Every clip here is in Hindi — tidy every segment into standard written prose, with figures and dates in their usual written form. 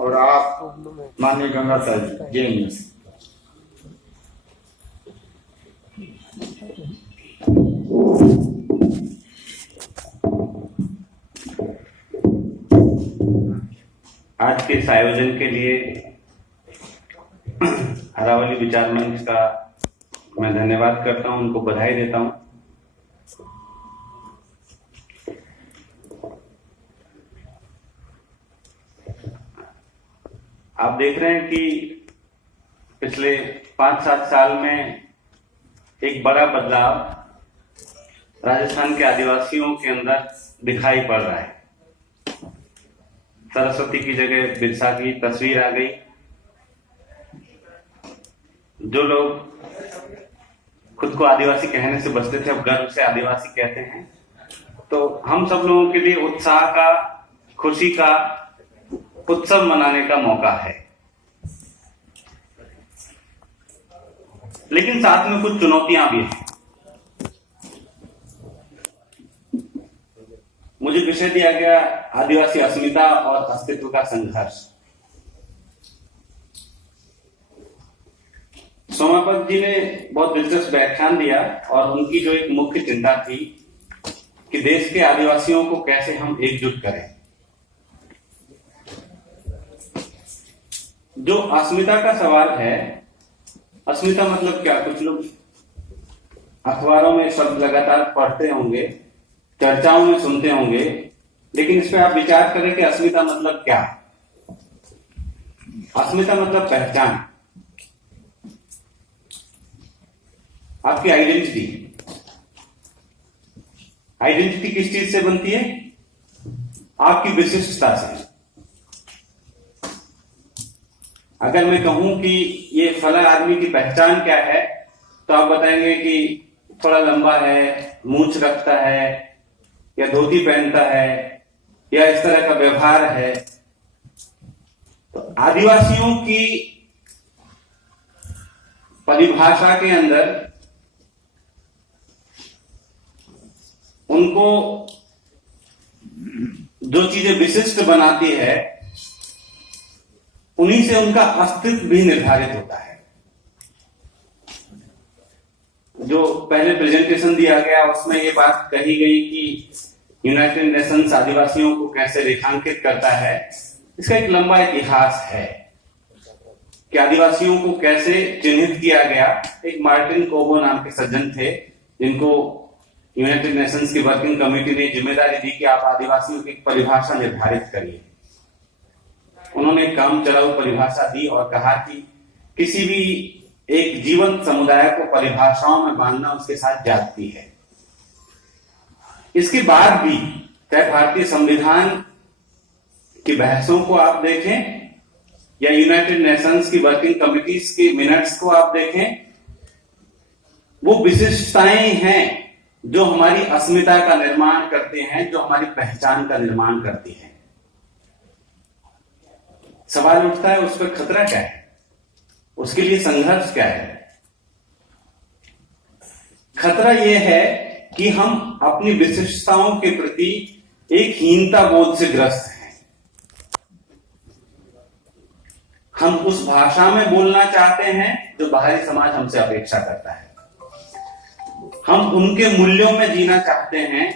और आप माननीय गंगा साहब जी। आज के इस आयोजन के लिए अरावली विचार मंच का मैं धन्यवाद करता हूं, उनको बधाई देता हूं। आप देख रहे हैं कि पिछले 5-7 साल में एक बड़ा बदलाव राजस्थान के आदिवासियों के अंदर दिखाई पड़ रहा है। सरस्वती की जगह बिरसा की तस्वीर आ गई। जो लोग खुद को आदिवासी कहने से बचते थे अब गर्व से आदिवासी कहते हैं। तो हम सब लोगों के लिए उत्साह का, खुशी का उत्सव मनाने का मौका है। लेकिन साथ में कुछ चुनौतियां भी हैं। मुझे विषय दिया गया आदिवासी अस्मिता और अस्तित्व का संघर्ष। सोमापत जी ने बहुत दिलचस्प व्याख्यान दिया और उनकी जो एक मुख्य चिंता थी कि देश के आदिवासियों को कैसे हम एकजुट करें। जो अस्मिता का सवाल है, अस्मिता मतलब क्या? कुछ लोग अखबारों में शब्द लगातार पढ़ते होंगे, चर्चाओं में सुनते होंगे, लेकिन इस पे आप विचार करें कि अस्मिता मतलब क्या? अस्मिता मतलब पहचान, आपकी आइडेंटिटी। आइडेंटिटी किस चीज से बनती है? आपकी विशिष्टता से। अगर मैं कहूं कि ये फला आदमी की पहचान क्या है, तो आप बताएंगे कि थोड़ा लंबा है, मूंछ रखता है, या धोती पहनता है, या इस तरह का व्यवहार है। तो आदिवासियों की परिभाषा के अंदर उनको जो चीजें विशिष्ट बनाती है, उन्हीं से उनका अस्तित्व भी निर्धारित होता है। जो पहले प्रेजेंटेशन दिया गया उसमें ये बात कही गई कि यूनाइटेड नेशंस आदिवासियों को कैसे रेखांकित करता है। इसका एक लंबा इतिहास है कि आदिवासियों को कैसे चिन्हित किया गया। एक मार्टिन कोबो नाम के सज्जन थे, जिनको यूनाइटेड नेशंस की वर्किंग कमेटी ने जिम्मेदारी दी कि आप आदिवासियों की परिभाषा निर्धारित करिए। उन्होंने एक काम चलाऊ परिभाषा दी और कहा कि किसी भी एक जीवंत समुदाय को परिभाषाओं में बांधना उसके साथ जाती है। इसके बाद भी चाहे भारतीय संविधान की बहसों को आप देखें या यूनाइटेड नेशंस की वर्किंग कमिटीज के मिनट्स को आप देखें, वो विशिष्टताएं हैं जो हमारी अस्मिता का निर्माण करते हैं, जो हमारी पहचान का निर्माण करती हैं। सवाल उठता है उस पर खतरा क्या है, उसके लिए संघर्ष क्या है? खतरा यह है कि हम अपनी विशिष्टताओं के प्रति एक हीनता बोध से ग्रस्त हैं। हम उस भाषा में बोलना चाहते हैं जो बाहरी समाज हमसे अपेक्षा करता है। हम उनके मूल्यों में जीना चाहते हैं।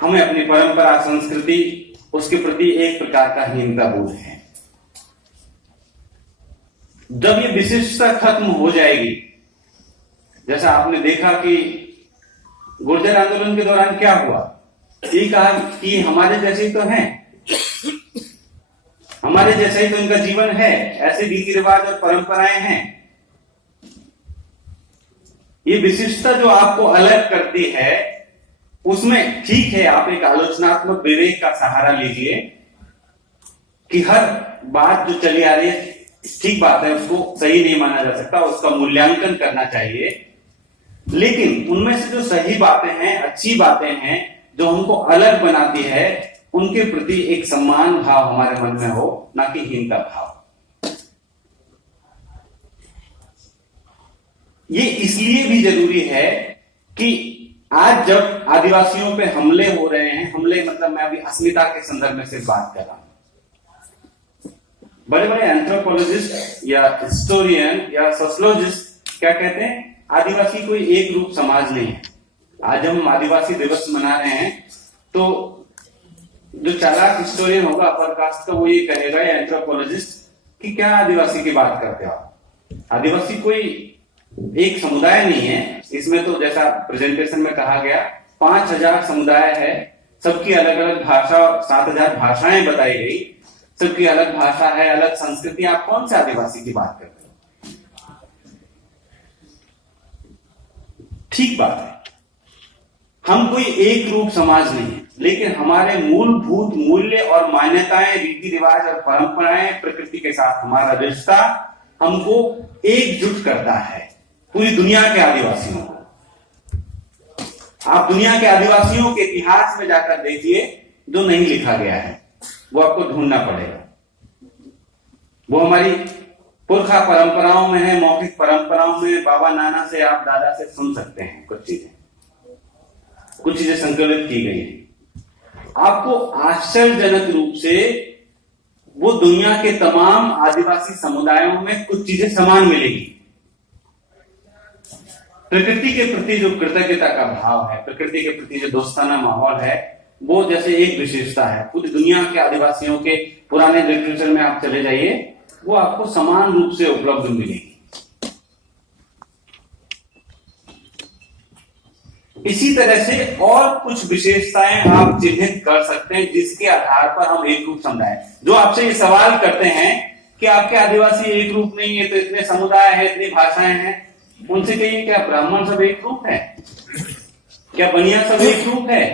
हमें अपनी परंपरा, संस्कृति, उसके प्रति एक प्रकार का हीनता बोध है। जब ये विशिष्टता खत्म हो जाएगी, जैसा आपने देखा कि गुर्जर आंदोलन के दौरान क्या हुआ, ये कहा कि हमारे जैसे ही तो हैं, हमारे जैसा ही तो इनका जीवन है, ऐसे रीति रिवाज और परंपराएं हैं। ये विशिष्टता जो आपको अलग करती है, उसमें ठीक है आप एक आलोचनात्मक विवेक का सहारा लीजिए कि हर बात जो चली आ रही है ठीक बात है, उसको सही नहीं माना जा सकता, उसका मूल्यांकन करना चाहिए। लेकिन उनमें से जो सही बातें हैं, अच्छी बातें हैं, जो हमको अलग बनाती है, उनके प्रति एक सम्मान भाव हमारे मन में हो, ना कि हीनता भाव। ये इसलिए भी जरूरी है कि आज जब आदिवासियों पे हमले हो रहे हैं, हमले मतलब मैं अभी अस्मिता के संदर्भ में सिर्फ बात कर रहा हूं, बड़े बड़े एंथ्रोपोलॉजिस्ट या हिस्टोरियन या सोशियोलॉजिस्ट क्या कहते हैं, आदिवासी कोई एक रूप समाज नहीं है। आज हम आदिवासी दिवस मना रहे हैं तो जो चालाक हिस्टोरियन होगा अपर कास्ट का वो ये कहेगा या एंथ्रोपोलॉजिस्ट कि क्या आदिवासी की बात करते हो आप, आदिवासी कोई एक समुदाय नहीं है। इसमें तो जैसा प्रेजेंटेशन में कहा गया 5000 समुदाय है, सबकी अलग अलग भाषा, 7000 भाषाएं बताई गई, सबकी अलग भाषा है, अलग संस्कृति, आप कौन से आदिवासी की बात करते हो? ठीक बात है, हम कोई एक रूप समाज नहीं है, लेकिन हमारे मूलभूत मूल्य और मान्यताएं, रीति रिवाज और परंपराएं, प्रकृति के साथ हमारा रिश्ता हमको एकजुट करता है पूरी दुनिया के आदिवासियों को। आप दुनिया के आदिवासियों के इतिहास में जाकर देखिए, जो नहीं लिखा गया है वो आपको ढूंढना पड़ेगा। वो हमारी पुरखा परंपराओं में है, मौखिक परंपराओं में, बाबा नाना से, आप दादा से सुन सकते हैं कुछ चीजें संकलित की गई हैं। आपको आश्चर्यजनक रूप से वो दुनिया के तमाम आदिवासी समुदायों में कुछ चीजें समान मिलेगी। प्रकृति के प्रति जो कृतज्ञता का भाव है, प्रकृति के प्रति जो दोस्ताना माहौल है, वो जैसे एक विशेषता है। पूरी दुनिया के आदिवासियों के पुराने लिटरेचर में आप चले जाइए, वो आपको समान रूप से उपलब्ध मिलेगी। इसी तरह से और कुछ विशेषताएं आप चिन्हित कर सकते हैं जिसके आधार पर हम एक रूप समुदाय। जो आपसे ये सवाल करते हैं कि आपके आदिवासी एक रूप नहीं है, तो इतने समुदाय है, इतनी भाषाएं हैं, उनसे कहिए क्या ब्राह्मण सब एक रूप है? क्या बनिया सब एक रूप है?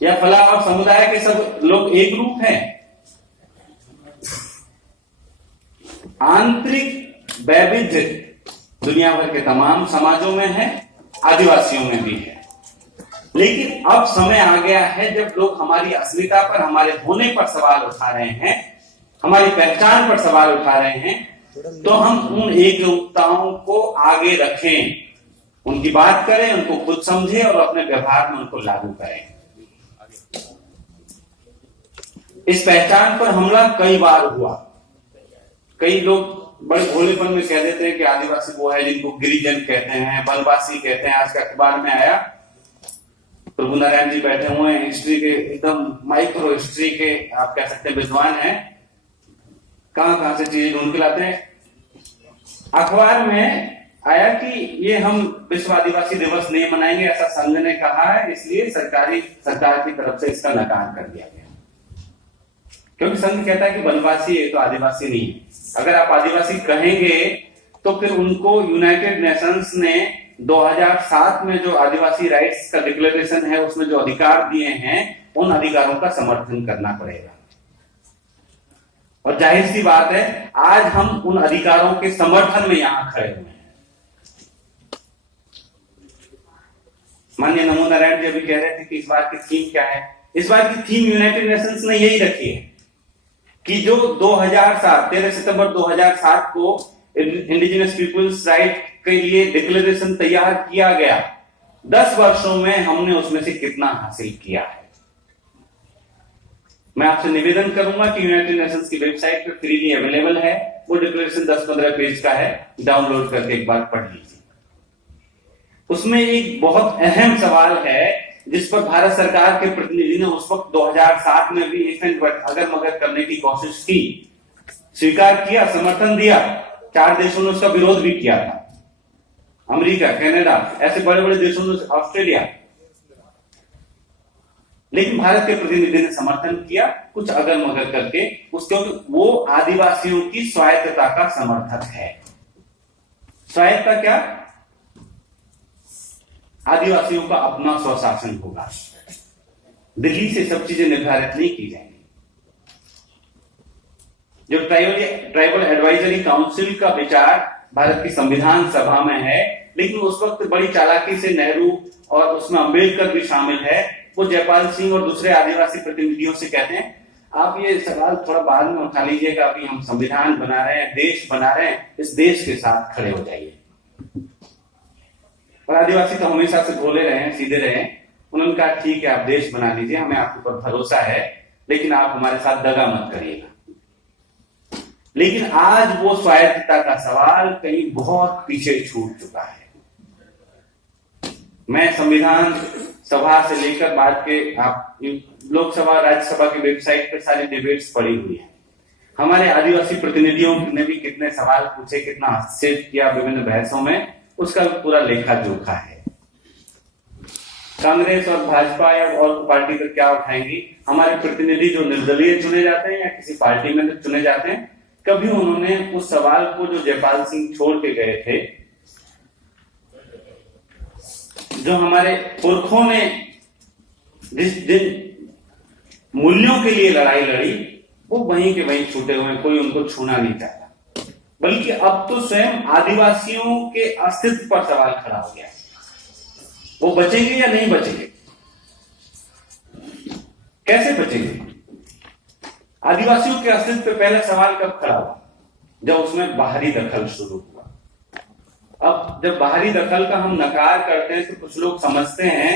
या फला और समुदाय के सब लोग एक रूप हैं? आंतरिक वैविध्य दुनिया भर के तमाम समाजों में है, आदिवासियों में भी है। लेकिन अब समय आ गया है जब लोग हमारी अस्मिता पर, हमारे होने पर सवाल उठा रहे हैं, हमारी पहचान पर सवाल उठा रहे हैं, तो हम उन एकरूपताओं को आगे रखें, उनकी बात करें, उनको खुद समझें और अपने व्यवहार में उनको लागू करें। इस पहचान पर हमला कई बार हुआ। कई लोग बड़े भोलेपन में कह देते हैं कि आदिवासी वो है जिनको गिरिजन कहते हैं, वनवासी कहते हैं। आज का अखबार में आया, प्रभु नारायण जी बैठे हुए हैं, हिस्ट्री के एकदम माइक्रो हिस्ट्री के आप कह सकते हैं विद्वान हैं, कहां से चीजें ढूंढ के लाते हैं। अखबार में आया कि ये हम विश्व आदिवासी दिवस नहीं मनाएंगे, ऐसा संघ ने कहा है, इसलिए सरकार की तरफ से इसका नकार कर दिया गया। क्योंकि संघ कहता है कि वनवासी है तो आदिवासी नहीं है। अगर आप आदिवासी कहेंगे तो फिर उनको यूनाइटेड नेशंस ने 2007 में जो आदिवासी राइट्स का डिक्लेरेशन है उसमें जो अधिकार दिए हैं, उन अधिकारों का समर्थन करना पड़ेगा। और जाहिर सी बात है, आज हम उन अधिकारों के समर्थन में यहां खड़े हुए हैं। माननीय नमो नारायण जी अभी कह रहे थे कि इस बार की थीम क्या है। इस बार की थीम यूनाइटेड नेशंस ने यही रखी है कि जो 13 सितंबर 2007 को इंडिजिनस पीपुल्स राइट के लिए डिक्लेरेशन तैयार किया गया, 10 वर्षों में हमने उसमें से कितना हासिल किया है। मैं आपसे निवेदन करूंगा कि यूनाइटेड नेशंस की वेबसाइट पर फ्रीली अवेलेबल है, वो डिक्लेरेशन 10-15 पेज का है, डाउनलोड करके एक बार पढ़ लीजिए। उसमें एक बहुत अहम सवाल है जिस पर भारत सरकार के प्रतिनिधि ने उस वक्त 2007 में भी अगर मगर करने की कोशिश की, स्वीकार किया, समर्थन दिया। 4 देशों ने उसका विरोध भी किया था, अमेरिका, कनाडा, ऐसे बड़े बड़े देशों ने, ऑस्ट्रेलिया। लेकिन भारत के प्रतिनिधि ने समर्थन किया, कुछ अगर मगर करके, क्योंकि वो आदिवासियों की स्वायत्तता का समर्थक है। स्वायत्तता क्या? आदिवासियों का अपना स्वशासन होगा, दिल्ली से सब चीजें निर्धारित नहीं की जाएंगी। जो ट्राइबल एडवाइजरी काउंसिल का विचार भारत की संविधान सभा में है, लेकिन उस वक्त बड़ी चालाकी से नेहरू और उसमें अंबेडकर भी शामिल है। वो जयपाल सिंह और दूसरे आदिवासी प्रतिनिधियों से कहते हैं, आप ये सवाल थोड़ा बाद में उठा लीजिएगा, अभी हम संविधान बना रहे हैं, देश बना रहे हैं, इस देश के साथ खड़े हो जाइए। और आदिवासी तो हमेशा से बोले रहे हैं, सीधे रहे। उन्होंने कहा ठीक है, आप देश बना लीजिए, हमें आपके ऊपर भरोसा है, लेकिन आप हमारे साथ दगा मत करिएगा। लेकिन आज वो स्वायत्तता का सवाल कहीं बहुत पीछे छूट चुका है। मैं संविधान सभा से लेकर बाद के आप लोकसभा राज्यसभा की वेबसाइट पर सारी डिबेट्स पड़ी हुई है। हमारे आदिवासी प्रतिनिधियों ने भी कितने सवाल पूछे, कितना हस्तक्षेप किया विभिन्न बहसों में, उसका पूरा लेखा जोखा है। कांग्रेस और भाजपा या और पार्टी पर क्या उठाएंगी? हमारे प्रतिनिधि जो निर्दलीय चुने जाते हैं या किसी पार्टी में चुने जाते हैं, कभी उन्होंने उस सवाल को जो जयपाल सिंह छोड़ के गए थे, जो हमारे पुरखों ने जिन मूल्यों के लिए लड़ाई लड़ी, वो वहीं के वहीं छूटे हुए, कोई उनको छूना नहीं चाहता। बल्कि अब तो स्वयं आदिवासियों के अस्तित्व पर सवाल खड़ा हो गया है, वो बचेंगे या नहीं बचेंगे, कैसे बचेंगे? आदिवासियों के अस्तित्व पे पहला सवाल कब खड़ा हुआ? जब उसमें बाहरी दखल शुरू हुआ। अब जब बाहरी दखल का हम नकार करते हैं तो कुछ लोग समझते हैं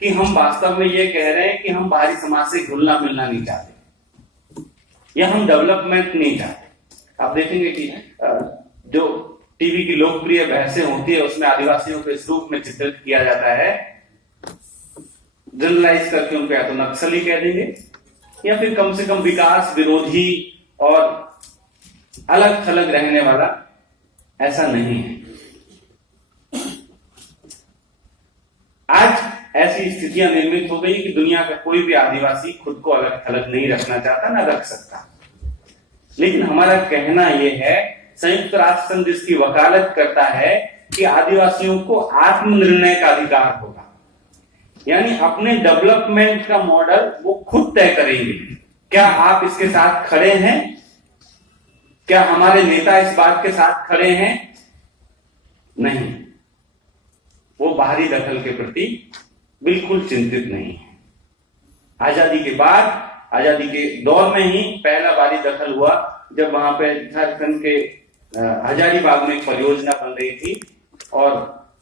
कि हम वास्तव में ये कह रहे हैं कि हम बाहरी समाज से घुलना मिलना नहीं चाहते या हम डेवलपमेंट नहीं चाहते। आप देखेंगे कि जो टीवी की लोकप्रिय बहसें होती है उसमें आदिवासियों को इस रूप में चित्रित किया जाता है, जनरलाइज करके उनको या तो नक्सली कह देंगे या फिर कम से कम विकास विरोधी और अलग थलग रहने वाला। ऐसा नहीं है। आज ऐसी स्थितियां निर्मित हो गई कि दुनिया का कोई भी आदिवासी खुद को अलग थलग नहीं रखना चाहता, ना रख सकता। लेकिन हमारा कहना यह है, संयुक्त राष्ट्र संघ जिसकी वकालत करता है कि आदिवासियों को आत्मनिर्णय का अधिकार होगा, यानी अपने डेवलपमेंट का मॉडल वो खुद तय करेंगे। क्या आप इसके साथ खड़े हैं? क्या हमारे नेता इस बात के साथ खड़े हैं? नहीं, वो बाहरी दखल के प्रति बिल्कुल चिंतित नहीं है। आजादी के बाद, आजादी के दौर में ही पहला बारी दखल हुआ जब वहां पे झारखंड के हजारीबाग में एक परियोजना बन रही थी और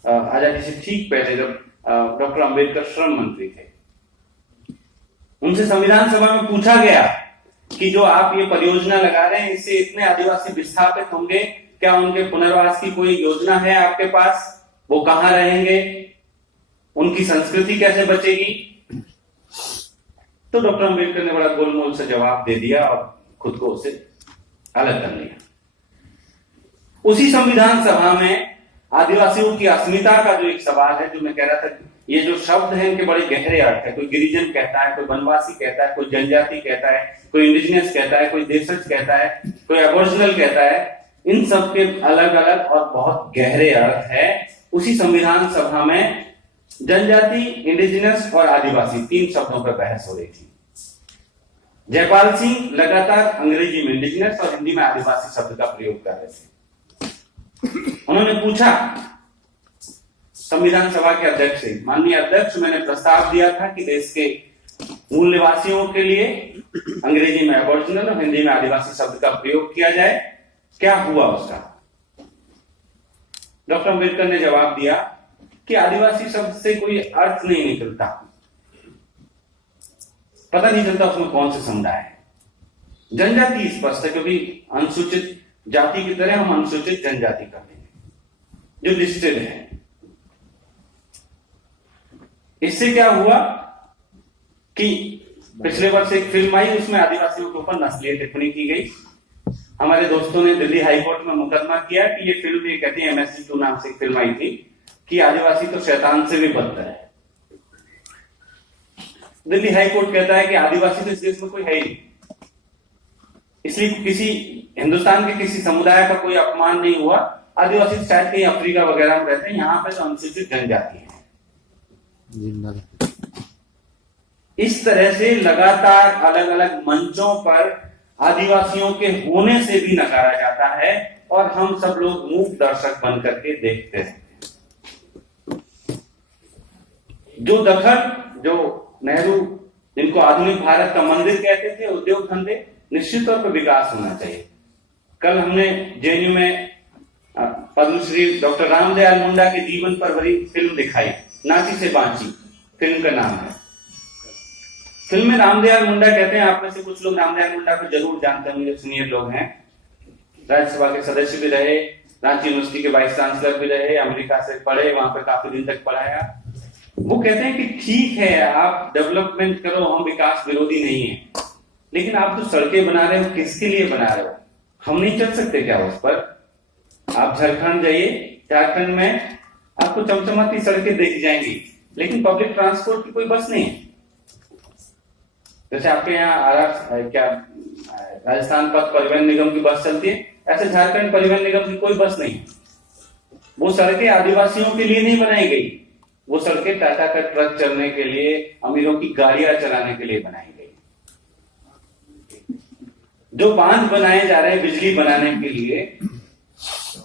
आजादी से ठीक पहले जब डॉक्टर अंबेडकर श्रम मंत्री थे, उनसे संविधान सभा में पूछा गया कि जो आप ये परियोजना लगा रहे हैं इससे इतने आदिवासी विस्थापित होंगे, क्या उनके पुनर्वास की कोई योजना है आपके पास? वो कहां रहेंगे? उनकी संस्कृति कैसे बचेगी? तो डॉक्टर अंबेडकर ने बड़ा गोलमोल से जवाब दे दिया और खुद को उससे अलग कर लिया। उसी संविधान सभा में आदिवासियों की अस्मिता का जो एक सवाल है, जो मैं कह रहा था, ये जो शब्द है इनके बड़े गहरे अर्थ है। कोई गिरिजन कहता है, कोई वनवासी कहता है, कोई जनजाति कहता है, कोई इंडिजिनियस कहता है, कोई देशज कहता है, कोई एबोरिजिनल कहता है। इन सब के अलग अलग और बहुत गहरे अर्थ है। उसी संविधान सभा में जनजाति, इंडिजिनस और आदिवासी 3 शब्दों पर बहस हो रही थी। जयपाल सिंह लगातार अंग्रेजी में इंडिजिनस और हिंदी में आदिवासी शब्द का प्रयोग कर रहे थे। उन्होंने पूछा संविधान सभा के अध्यक्ष से, माननीय अध्यक्ष, मैंने प्रस्ताव दिया था कि देश के मूल निवासियों के लिए अंग्रेजी में एबोरिजिनल और हिंदी में आदिवासी शब्द का प्रयोग किया जाए, क्या हुआ उसका? डॉक्टर अंबेडकर ने जवाब दिया कि आदिवासी शब्द से कोई अर्थ नहीं निकलता, पता नहीं चलता उसमें कौन से समुदाय है। जनजाति स्पष्ट है, क्योंकि अनुसूचित जाति की तरह हम अनुसूचित जनजाति कर देंगे जो लिस्टेड है। इससे क्या हुआ कि पिछले वर्ष एक फिल्म आई, उसमें आदिवासियों के ऊपर नस्लीय टिप्पणी की गई। हमारे दोस्तों ने दिल्ली हाईकोर्ट में मुकदमा किया कि ये फिल्म, ये कहती है MSG2 नाम से एक फिल्म आई थी, कि आदिवासी तो शैतान से भी बदतर है। दिल्ली हाईकोर्ट कहता है कि आदिवासी तो इस देश में कोई है ही नहीं, इसलिए किसी हिंदुस्तान के किसी समुदाय का कोई अपमान नहीं हुआ। आदिवासी शायद कहीं अफ्रीका वगैरह में रहते हैं, यहाँ पे तो अनुसूचित जनजाति है। इस तरह से लगातार अलग अलग मंचों पर आदिवासियों के होने से भी नकारा जाता है और हम सब लोग मूक दर्शक बन करके देखते हैं। जो दखल, जो नेहरू जिनको आधुनिक भारत का मंदिर कहते थे, उद्योग धंधे, निश्चित तौर पर विकास होना चाहिए। कल हमने JNU में पद्मश्री डॉक्टर रामदयाल मुंडा के जीवन पर बड़ी फिल्म दिखाई, नाची से बांची फिल्म का नाम है। फिल्म में रामदयाल मुंडा कहते हैं, आप में से कुछ लोग रामदयाल मुंडा को जरूर जानते होंगे, सीनियर लोग हैं। राज्यसभा के सदस्य भी रहे, रांची यूनिवर्सिटी के वाइस चांसलर भी रहे, अमेरिका से पढ़े, वहां पर काफी दिन तक पढ़ाया। वो कहते हैं कि ठीक है आप डेवलपमेंट करो, हम विकास विरोधी नहीं है, लेकिन आप जो सड़कें बना रहे हो किसके लिए बना रहे हो? हम नहीं चल सकते क्या उस पर? आप झारखंड जाइए, झारखंड में आपको चमचमाती सड़कें देखी जाएंगी, लेकिन पब्लिक ट्रांसपोर्ट की कोई बस नहीं है। जैसे आपके यहाँ क्या राजस्थान पथ परिवहन निगम की बस चलती है, ऐसे झारखंड परिवहन निगम की कोई बस नहीं है। वो सड़कें आदिवासियों के लिए नहीं बनाई गई, वो सड़कें टाटा का ट्रक चलने के लिए, अमीरों की गाड़ियां चलाने के लिए बनाई गई। जो बांध बनाए जा रहे हैं बिजली बनाने के लिए,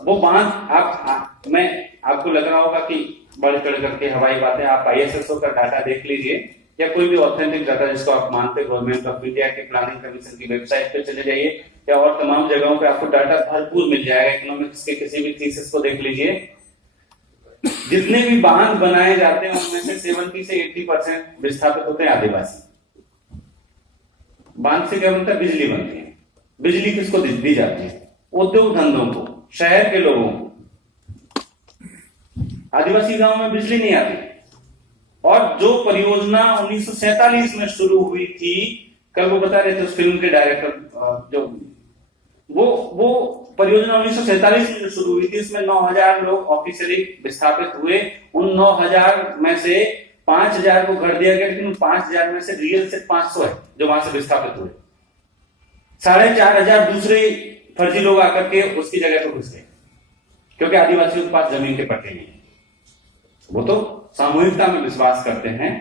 वो बांध मैं आपको लग रहा होगा कि बढ़ चढ़ करके हवाई बातें, आप ISSO का डाटा देख लीजिए या कोई भी ऑथेंटिक डाटा जिसको आप मानते गवर्नमेंट ऑफ इंडिया के प्लानिंग कमीशन की वेबसाइट पे चले जाइए या और तमाम जगहों पे आपको डाटा भरपूर मिल जाएगा। इकोनॉमिक्स के किसी भी थीसिस को देख लीजिए, जितने भी बांध बनाए जाते हैं उनमें से 70 से 80% विस्थापित होते हैं आदिवासी। बांध से क्या बनता है? बिजली बनती है। बिजली किसको दी जाती है? उद्योग धंधों को, शहर के लोगों को। आदिवासी गांव में बिजली नहीं आती। और जो परियोजना 1947 में शुरू हुई थी, कल वो बता रहे थे उस फिल्म के डायरेक्टर, जो वो परियोजना 1947 में जो शुरू हुई थी, उसमें 9000 लोग ऑफिशियली विस्थापित हुए। उन 9000 में से 5000 को घर दिया गया, लेकिन उन 5000 में से रियल से 500 है जो वहां से विस्थापित हुए। 4500 दूसरे फर्जी लोग आकर के उसकी जगह पर घुस गए, क्योंकि आदिवासियों के पास जमीन के पट्टे नहीं है। वो तो सामूहिकता में विश्वास करते हैं।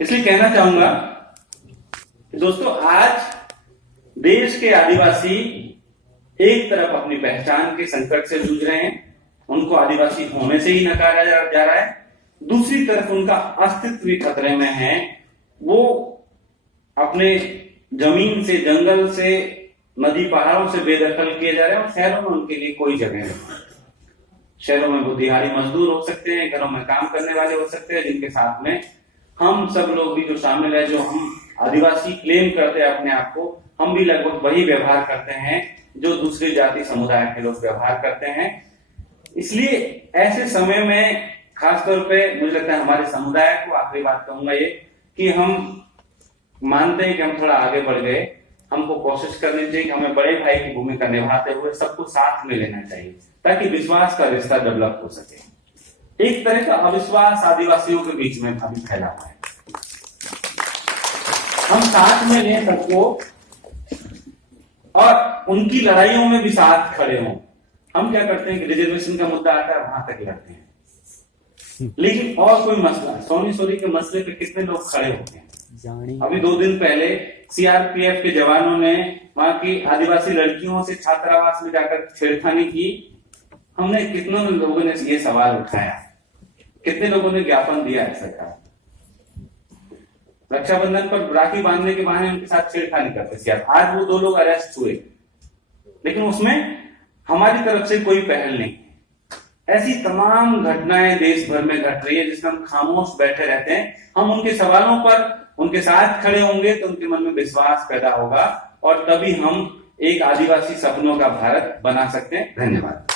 इसलिए कहना चाहूंगा कि दोस्तों, आज देश के आदिवासी एक तरफ अपनी पहचान के संकट से जूझ रहे हैं, उनको आदिवासी होने से ही नकारा जा रहा है, दूसरी तरफ उनका अस्तित्व भी खतरे में है। वो अपने जमीन से, जंगल से, नदी पहाड़ों से बेदखल किए जा रहे हैं और शहरों में उनके लिए कोई जगह नहीं। शहरों में वो दिहाड़ी मजदूर हो सकते हैं, घरों में काम करने वाले हो सकते हैं, जिनके साथ में हम सब लोग भी जो शामिल है, जो हम आदिवासी क्लेम करते हैं अपने आप को, हम भी लगभग वही व्यवहार करते हैं जो दूसरे जाति समुदाय के लोग व्यवहार करते हैं। इसलिए ऐसे समय में खासतौर पे मुझे लगता है हमारे समुदाय को, आखिरी बात कहूंगा ये, कि हम मानते हैं कि हम थोड़ा आगे बढ़ गए, हमको कोशिश करनी चाहिए कि हमें बड़े भाई की भूमिका निभाते हुए सबको साथ में लेना चाहिए, ताकि विश्वास का रिश्ता डेवलप हो सके। एक तरह का अविश्वास आदिवासियों के बीच में अभी फैला हुआ है। हम साथ में लें सबको और उनकी लड़ाइयों में भी साथ खड़े हों। हम क्या करते हैं कि रिजर्वेशन का मुद्दा आता है, वहां तक लड़ते हैं, लेकिन और कोई मसला, सोनी सोनी के मसले पे कितने लोग खड़े होते हैं? अभी 2 दिन पहले CRPF के जवानों ने वहां की आदिवासी लड़कियों से छात्रावास में जाकर छेड़खानी की। हमने कितने लोगों ने ये सवाल उठाया, कितने लोगों ने ज्ञापन दिया है सरकार। रक्षाबंधन पर राखी बांधने के बहाने उनके साथ छेड़खानी करते थे। आज वो 2 लोग अरेस्ट हुए, लेकिन उसमें हमारी तरफ से कोई पहल नहीं। ऐसी तमाम घटनाएं देश भर में घट रही है जिसमें हम खामोश बैठे रहते हैं। हम उनके सवालों पर उनके साथ खड़े होंगे तो उनके मन में विश्वास पैदा होगा और तभी हम एक आदिवासी सपनों का भारत बना सकते हैं। धन्यवाद।